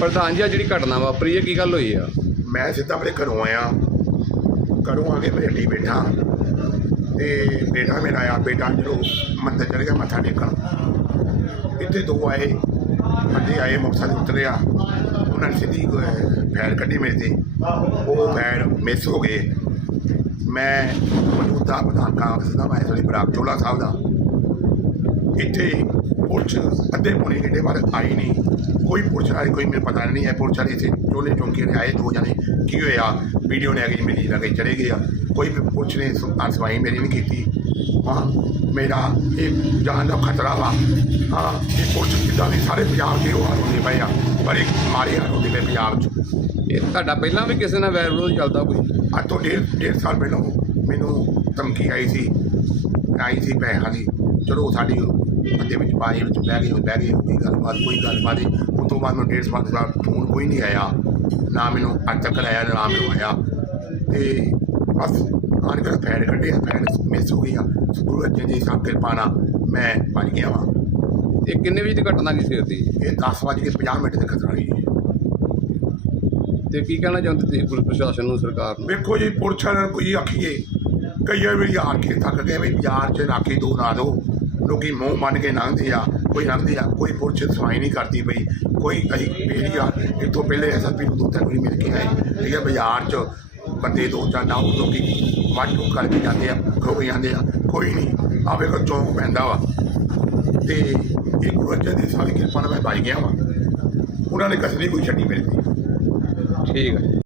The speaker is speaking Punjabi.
ਪ੍ਰਧਾਨ ਜੀ ਆਹ ਜਿਹੜੀ ਘਟਨਾ ਵਾਪਰੀ ਹੈ ਕੀ ਗੱਲ ਹੋਈ ਆ? ਮੈਂ ਸਿੱਧਾ ਆਪਣੇ ਘਰੋਂ ਆਇਆ। ਘਰੋਂ ਆ ਕੇ ਮੇਰੇ ਹੱਟੀ ਬੈਠਾ। ਤੇ ਬੇਟਾ ਮੇਰਾ ਆਇਆ ਬੇਟਾ ਜਦੋਂ ਮੰਦਰ ਚੜ ਗਿਆ ਮੱਥਾ ਟੇਕਣ। ਇੱਥੇ ਦੋ ਆਏ ਬੰਦੇ ਆਏ ਮੁਕਤਸਰ ਉਤਰਿਆ। ਉਹਨਾਂ ਨੇ ਸਿੱਧੀ ਅਹ, ਫੈਰ ਕੱਢੀ ਮੇਰੇ ਤੇ। ਉਹ ਫੈਰ ਮਿਸ ਹੋ ਗਏ। ਮੈਂ ਮੌਜੂਦਾ ਪ੍ਰਧਾਨ ਕਾਂਗਰਸ ਦਾ ਮੈਂ ਸੋਰੀ ਬਰਾਕ ਚੋਲਾ ਸਾਹਿਬ ਦਾ। ਇੱਥੇ ਪੁਲਿਸ ਅੱਧੇ ਪੌਣੇ ਘੰਟੇ ਬਾਅਦ ਆਈ ਨਹੀਂ। ਕੋਈ ਪੁਲਿਸ ਵਾਲੇ ਕੋਈ ਮੈਨੂੰ ਪਤਾ ਨਹੀਂ ਹੈ। ਪੁਲਿਸ ਵਾਲੇ ਇੱਥੇ ਚੋਲੇ ਚੌਂਕੀ ਵਾਲੇ ਆਏ ਦੋ ਜਣੇ। ਕੀ ਹੋਇਆ? ਵੀਡੀਓ ਨੇ ਆ ਕੇ ਮੇਰੀ ਲਗੇ ਚੜੇ ਗਏ ਆ। ਕੋਈ ਵੀ ਪੁਲਿਸ ਨੇ ਅਨਸਵਾਈ ਮੇਰੀ ਨਹੀਂ ਕੀਤੀ। ਹਾਂ ਮੇਰਾ ਇਹ ਜਾਨ ਦਾ ਖਤਰਾ ਵਾ। ਹਾਂ ਇਹ ਪੁਲਿਸ ਕਿੱਦਾਂ ਦੀ ਸਾਰੇ ਪੰਜਾਬ ਦੇ ਉਹ ਹਾਲ ਹੁੰਦੇ ਪਏ ਆ। ਪਰ ਇੱਕ ਮਾਰੇ ਹਾਲ ਹੁੰਦੇ ਪਏ ਪੰਜਾਬ 'ਚ। ਇਹ ਤੁਹਾਡਾ ਪਹਿਲਾਂ ਵੀ ਕਿਸੇ ਨਾਲ ਵੈਰ ਵਿਰੋਧ ਚੱਲਦਾ ਕੋਈ? ਅੱਜ ਤੋਂ ਡੇਢ ਡੇਢ ਸਾਲ ਪਹਿਲਾਂ ਮੈਨੂੰ ਧਮਕੀ ਆਈ ਸੀ। ਆਈ ਸੀ ਪੈਸਿਆਂ ਦੀ। ਚਲੋ ਸਾਡੀ ਅੱਧੇ ਵਿੱਚ ਪਾਣੀ ਵਿੱਚ ਬਹਿ ਗਏ ਬਹਿ ਗਏ ਕੋਈ ਗੱਲਬਾਤ ਕੋਈ ਗੱਲਬਾਤ ਨਹੀਂ। ਉਸ ਤੋਂ ਬਾਅਦ ਮੈਨੂੰ ਡੇਢ ਸਾਲ ਦਾ ਫੋਨ ਕੋਈ ਨਹੀਂ ਆਇਆ। ਨਾ ਮੈਨੂੰ ਅੱਜ ਤੱਕ ਆਇਆ ਨਾ ਮੈਨੂੰ ਆਇਆ। ਤੇ ਬਸ ਆਣ ਕੇ ਫੈਨ ਕੱਢੇ ਫੈਨ ਮਿਸ ਹੋ ਗਿਆ ਗੁਰੂ ਅਰਜਨ ਜੀ ਸਾਹਿਬ ਕਿਰਪਾ ਨਾਲ ਮੈਂ ਬਚ ਗਿਆ ਵਾਂ। ਇਹ ਕਿੰਨੇ ਵਜੇ ਦੀ ਘਟਨਾ ਕੀ ਸੀ ਦੀ ਇਹ 10 ਵਜੇ ਕੇ 50 ਮਿੰਟ ਦੇ ਖਤਰਾ ਹੀ ਤੇ ਕੀ ਕਹਿਣਾ ਚਾਹੁੰਦੇ ਤੁਸੀਂ ਪੁਲਿਸ ਪ੍ਰਸ਼ਾਸਨ ਨੂੰ ਸਰਕਾਰ ਨੂੰ? ਵੇਖੋ ਜੀ ਪੁਲਿਸ ਵਾਲਿਆਂ ਨੂੰ ਕੋਈ ਆਖੀਏ। ਕਈ ਵਾਰੀ ਕੇ ਥੱਕ ਗਏ ਵੀ ਬਾਜ਼ਾਰ 'ਚ ਰਾਖੀ ਦੋ ਨਾ ਦੋ ਲੋਕੀ ਮੂੰਹ ਮੰਨ ਕੇ ਲੰਘਦੇ ਆ, ਕੋਈ ਲੰਘਦੇ ਆ, ਕੋਈ ਪੁਲਿਸ ਸਫ਼ਾਈ ਨਹੀਂ ਕਰਦੀ ਪਈ, ਕੋਈ ਅਸੀਂ ਬੇਰੀਆ ਇੱਥੋਂ ਪਹਿਲੇ ਐਸਐਸਪੀ ਨੂੰ ਦੋ ਤਿੰਨ ਮਿਲ ਕੇ ਆਏ। ਠੀਕ ਹੈ ਬਾਜ਼ਾਰ 'ਚ ਬੰਦੇ ਦੋ ਚਾਰ ਨਾ ਲੋਕੀ ਵਾਟੂ ਕਰਕੇ ਜਾਂਦੇ ਆ, ਖੋ ਜਾਂਦੇ ਆ, ਕੋਈ ਨਹੀਂ ਆਵੇ ਕੋ ਚੌਂਕ ਪੈਂਦਾ ਵਾ। ਤੇ ਇਹ ਗੁਰੂ ਅਰਜਨ ਦੀ ਕਿਰਪਾ ਨਾਲ ਮੈਂ ਬਚ ਗਿਆ ਵਾ। ਉਹਨਾਂ ਨੇ ਕਸਰੀ ਕੋਈ ਛੱਡੀ ਮੇਰੇ ਤੇ ਠੀਕ ਹੈ